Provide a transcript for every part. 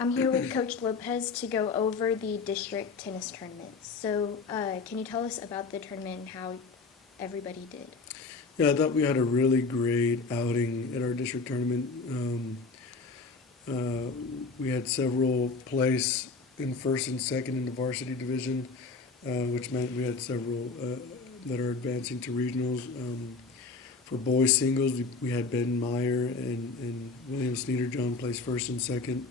I'm here with Coach Lopez to go over the district tennis tournament. So, can you tell us about the tournament and how everybody did? Yeah, I thought we had a really great outing at our district tournament. We had several place in first and second in the varsity division, which meant we had several that are advancing to regionals. For boys singles, we had Ben Meyer and William Sneederjohn place first and second.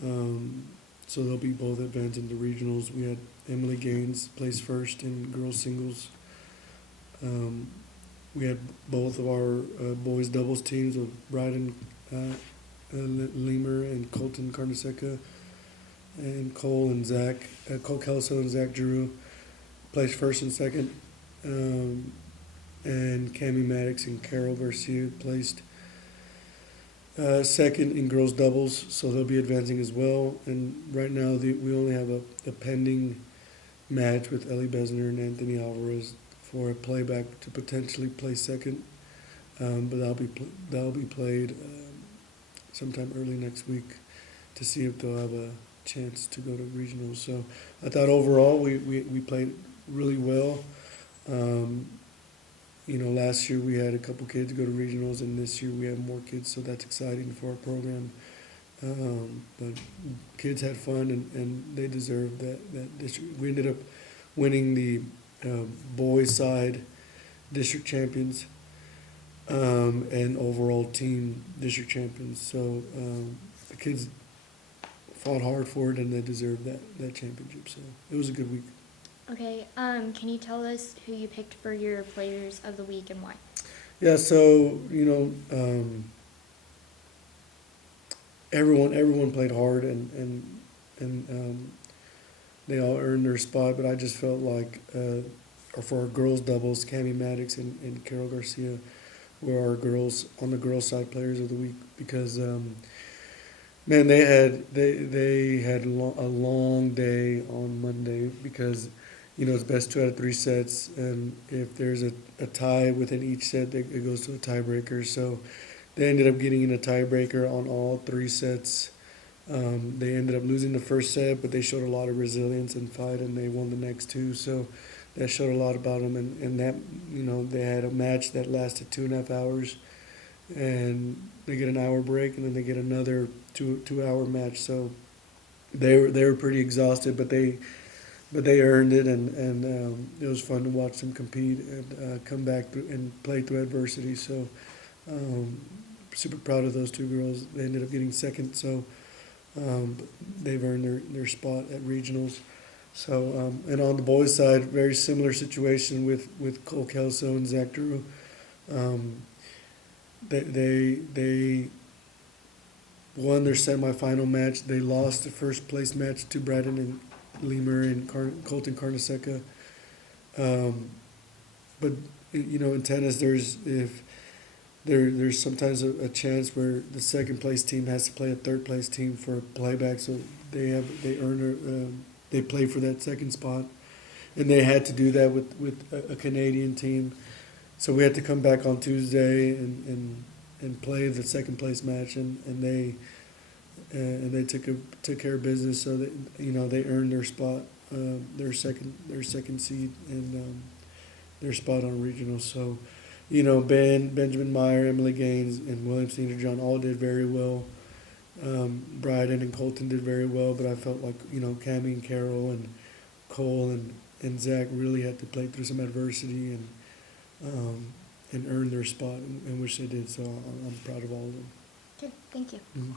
So they'll be both advancing to regionals. We had Emily Gaines place first in girls singles. Um, we had both of our boys doubles teams of Bryden Lemer and Colton Carneseca, and Cole Kelso and Zach Giroux placed first and second. And Cami Maddox and Carol Garcia placed second in girls doubles, so they'll be advancing as well. And right now, we only have a pending match with Ellie Besner and Anthony Alvarez for a playback to potentially play second, but that'll be played sometime early next week to see if they'll have a chance to go to regionals. So I thought overall we played really well. Um, last year we had a couple kids go to regionals, and this year we have more kids, so that's exciting for our program. But kids had fun, and they deserved that district. We ended up winning the boys side district champions and overall team district champions. So the kids fought hard for it, and they deserved that championship. So it was a good week. Okay, can you tell us who you picked for your players of the week and why? Yeah, so everyone played hard, and they all earned their spot. But I just felt like, or for our girls doubles, Cami Maddox and Carol Garcia were our girls on the girls side players of the week because man, they had a long day on Monday because it's best 2 out of 3 sets, and if there's a tie within each set, it goes to a tiebreaker. So they ended up getting in a tiebreaker on all 3 sets. They ended up losing the first set, but they showed a lot of resilience and fight, and they won the next two. So that showed a lot about them, and that they had a match that lasted 2.5 hours, and they get an hour break, and then they get another 2 hour match. So they were pretty exhausted, but they earned it, and it was fun to watch them compete and come back and play through adversity. So um, super proud of those two girls. They ended up getting second, so they've earned their spot at regionals. So and on the boys' side, very similar situation with Cole Kelso and Zach Drew. Um, they won their semifinal match. They lost the first place match to Braden and Lemur and Colton Carneseca. But in tennis, there's sometimes a chance where the second place team has to play a third place team for a playback, so they play for that second spot, and they had to do that with a Canadian team. So we had to come back on Tuesday and play the second place match, and they took care of business. So they earned their spot, their second seed, and their spot on regional. So Benjamin Meyer, Emily Gaines, and William Sneederjohn all did very well. Bryden and Colton did very well, but I felt like Cammie and Carol and Cole and Zach really had to play through some adversity and earn their spot, and which they did. So I'm proud of all of them. Okay, thank you. Mm-hmm.